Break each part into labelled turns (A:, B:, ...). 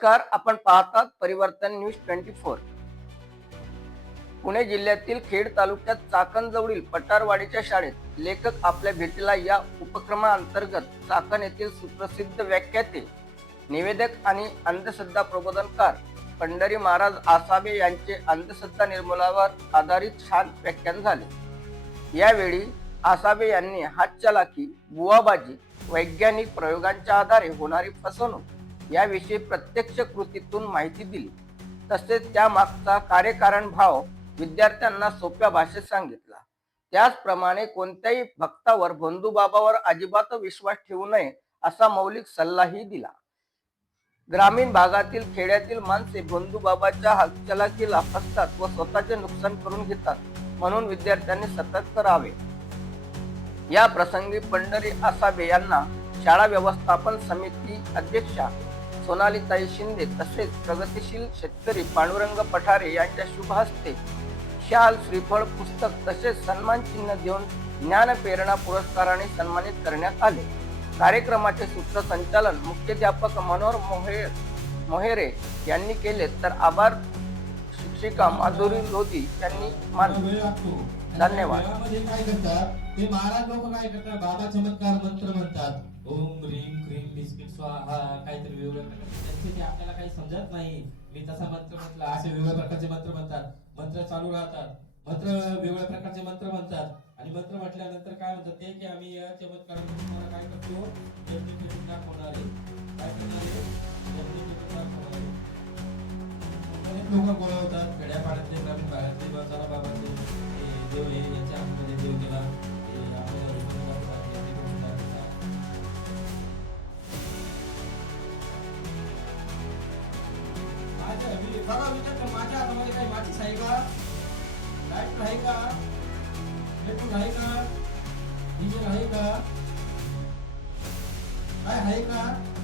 A: नमस्कार आपण पाहतात परिवर्तन न्यूज ट्वेंटी फोर. पुणे जिल्ह्यातील खेड तालुक्यात चाकणजवळील पटारवाडीच्या शाळेत लेखक आपल्या भेटीला या उपक्रमाअंतर्गत चाकण येथील सुप्रसिद्ध व्याख्याते निवेदक आणि अंधश्रद्धा प्रबोधनकार पंढरी महाराज आसाबे यांचे अंधश्रद्धा निर्मूलावर आधारित छान व्याख्यान झाले. यावेळी आसाबे यांनी हातचलाकी बुवाबाजी वैज्ञानिक प्रयोगांच्या आधारे होणारी फसवणूक याविषयी प्रत्यक्ष कृतीतून माहिती दिली. तसेच त्यामागचा कार्यकारण भाव विद्यार्थ्यांना सोप्या भाषेत सांगितला. त्याचप्रमाणे कोणत्याही भक्तावर बंधूबाबावर अजिबात विश्वास ठेवू नये असा मौलिक सल्लाही दिला. ग्रामीण भागातील खेड्यातील माणसे बंधूबाबाच्या हालचालाकीला फसतात व स्वतःचे नुकसान करून घेतात म्हणून विद्यार्थ्यांनी सतत करावे या प्रसंगी पंढरी आसाबे यांना शाळा व्यवस्थापन समिती अध्यक्षा सोनालीताई शिंदे तसेच प्रगतिशील शेतकरी पांडुरंग पठारे यांच्या शुभ हस्ते शाल श्रीफळ पुस्तक तसेच सन्मान चिन्ह देऊन ज्ञान प्रेरणा पुरस्काराने सन्मानित करण्यात आले. कार्यक्रमाचे सूत्रसंचालन मुख्याध्यापक मनोहर मोहे मोहेरे यांनी केले तर आभार शिक्षिका माधुरी लोधी यांनी मानले. धन्यवाद.
B: काय करतात? ते महाराज लोक काय करतात? बाबा चमत्कार मंत्र म्हणतात. ओम रीम क्रीम बिस्किट स्वाहा काहीतरी वेगवेगळ्या प्रकारचे. त्यांचे ते आपल्याला काही समजत नाही. मी तसा मंत्र म्हटला असे वेगवेगळ्या प्रकारचे मंत्र म्हणतात. मंत्र चालू राहतात. मंत्र वेगवेगळ्या प्रकारचे मंत्र म्हणतात. आणि मंत्र म्हटल्यानंतर काय म्हणतात? ते की आम्ही या चमत्कार तुम्हाला काय करतो? त्यांनी फिरून दाखवणार आहे काय करणार? आहे त्यांनी फिरून दाखवणार आहे अनेक लोक गोळा होतात. खेड्यापाड्यातले ग्रामीण भागातले बाजारा बाबातले. बघा विचार कर, माझ्या हातामध्ये काही माचीस आहे का? लाइट आहे का? पेट्रोल आहे का डिझेल आहे का? काय आहे का? नाही ना माझ्या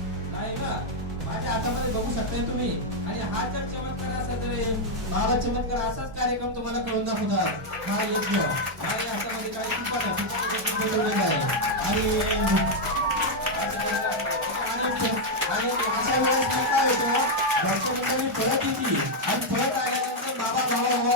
B: हातामध्ये बघू शकताय तुम्ही. आणि हा जर चमत्कार असा जर मला चमत्कार असाच कार्यक्रम तुम्हाला कळून दाखवणार हा यज्ञ. आणि हातामध्ये काही कुंपण आहे. आणि अशा वेळेस काय होतं भक्त मंडळी येते आणि फळत आल्यानंतर बाबा भावा